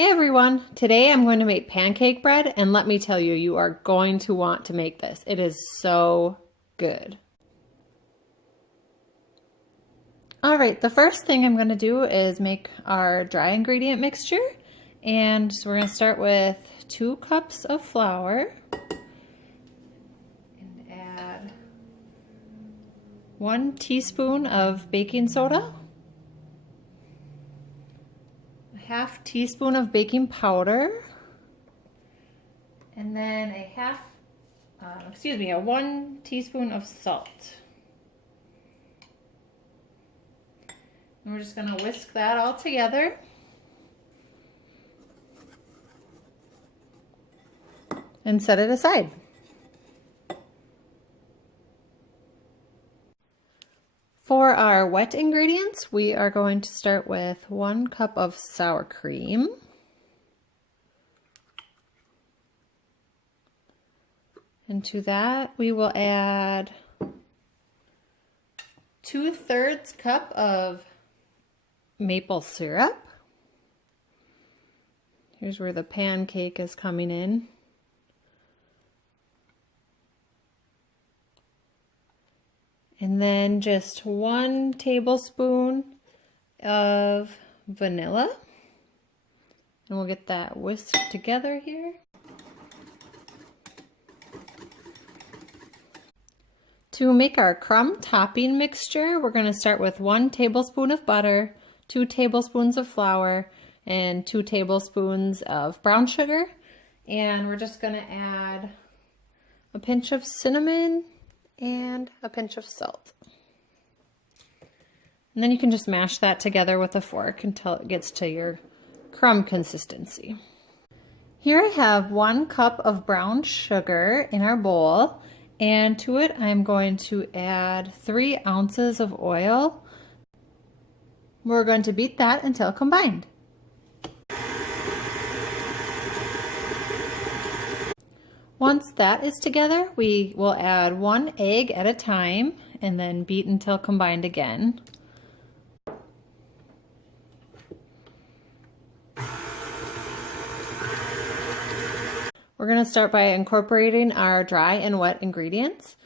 Hey everyone, today I'm going to make pancake bread, and let me tell you, you are going to want to make this. It is so good. All right, the first thing I'm going to do is make our dry ingredient mixture. And so we're going to start with 2 cups of flour and add 1 teaspoon of baking soda, 1/2 teaspoon of baking powder, and then a 1 teaspoon of salt. And we're just going to whisk that all together. And set it aside. For our wet ingredients, we are going to start with 1 cup of sour cream, and to that we will add 2/3 cup of maple syrup. Here's where the pancake is coming in. And then just 1 tablespoon of vanilla. And we'll get that whisked together here. To make our crumb topping mixture, we're going to start with 1 tablespoon of butter, 2 tablespoons of flour, and 2 tablespoons of brown sugar. And we're just going to add a pinch of cinnamon and a pinch of salt. And then you can just mash that together with a fork until it gets to your crumb consistency. Here I have 1 cup of brown sugar in our bowl, and to it I'm going to add 3 ounces of oil. We're going to beat that until combined. Once that is together, we will add 1 egg at a time and then beat until combined again. We're going to start by incorporating our dry and wet ingredients.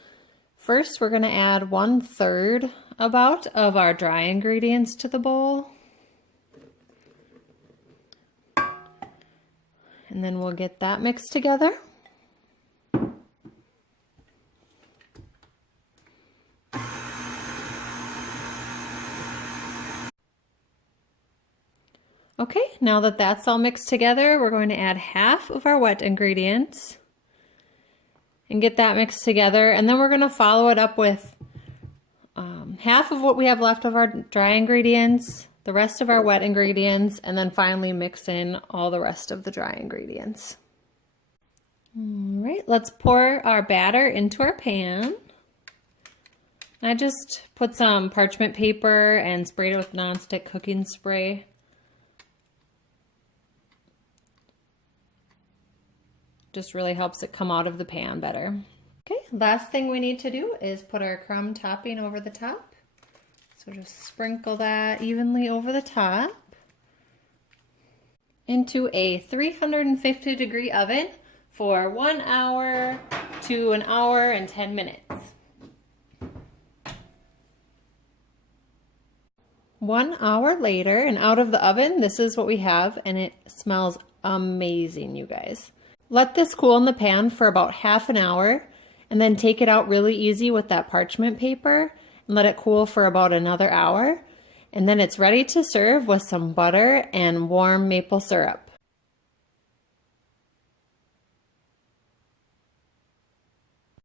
First, we're going to add 1/3 about of our dry ingredients to the bowl. And then we'll get that mixed together. Okay, now that that's all mixed together, we're going to add 1/2 of our wet ingredients and get that mixed together. And then we're going to follow it up with 1/2 of what we have left of our dry ingredients, the rest of our wet ingredients, and then finally mix in all the rest of the dry ingredients. All right, let's pour our batter into our pan. I just put some parchment paper and sprayed it with nonstick cooking spray. Just really helps it come out of the pan better. Okay, last thing we need to do is put our crumb topping over the top. So just sprinkle that evenly over the top. Into a 350-degree oven for 1 hour to 1 hour and 10 minutes. 1 hour later, and out of the oven, this is what we have, and it smells amazing, you guys. Let this cool in the pan for about 1/2 hour, and then take it out really easy with that parchment paper and let it cool for about another hour. And then it's ready to serve with some butter and warm maple syrup.